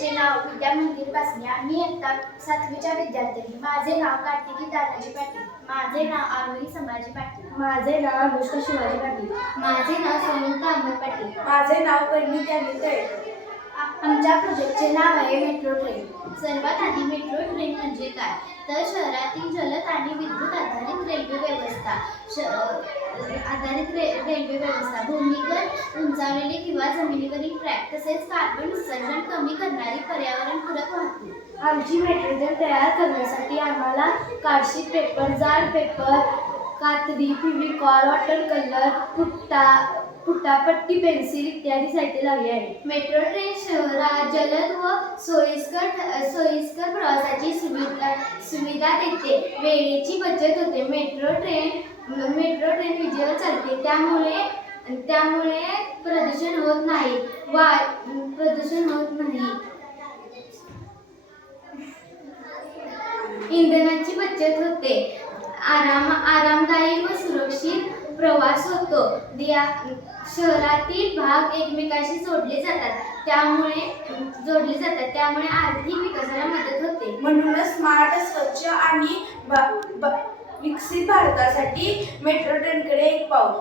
माझे नाव विद्या मंदिर बासनिया. मी इयत्ता 7वीच्या विद्यार्थिनी. माझे नाव कार्तिकी दादाजी पाटील. माझे नाव आरोही संभाजी पाटील. माझे नाव अनुष्का शिवाजी पाटील. माझे नाव संयुक्ता अमर पाटील. माझे नाव परिणीती अनिल तळे. आमच्या प्रोजेक्टचे नाव आहे मेट्रो ट्रेन. सर्वात आधी मेट्रो ट्रेन म्हणजे काय, तर शहरातील जलद आणि विद्युत आधारित रेल्वे व्यवस्था. रेल्वे व्यवस्था भूमिगत उंचावलेले किंवा जमिनीवरील ट्रॅक, तसेच कार्बन उत्सर्जन कमी करणारी पर्यावरणपूरक वाहतूक. आमची मेट्रो ट्रेन तयार करण्यासाठी आम्हाला कार्डशीट पेपर, जाड पेपर, कात्री, फेविकॉल, वॉटर कलर, पुट्टापट्टी, पेन्सिल इत्यादी साहित्य लागले आहे. मेट्रो ट्रेन शहरात जलद व सोयीस्कर प्रवासाची सुविधा देते. वेळेची बचत होते. मेट्रो ट्रेन विजेवर चालते, त्यामुळे प्रदूषण होत नाही. इंधनाची बचत होते. आरामदायी व सुरक्षित प्रवास होतो. शहरातील भाग एकमेकांशी जोडले जातात, त्यामुळे आर्थिक विकासाला मदत होते. म्हणूनच स्मार्ट, स्वच्छ आणि विकसित भारतासाठी मेट्रो ट्रेनकडे एक पाऊल.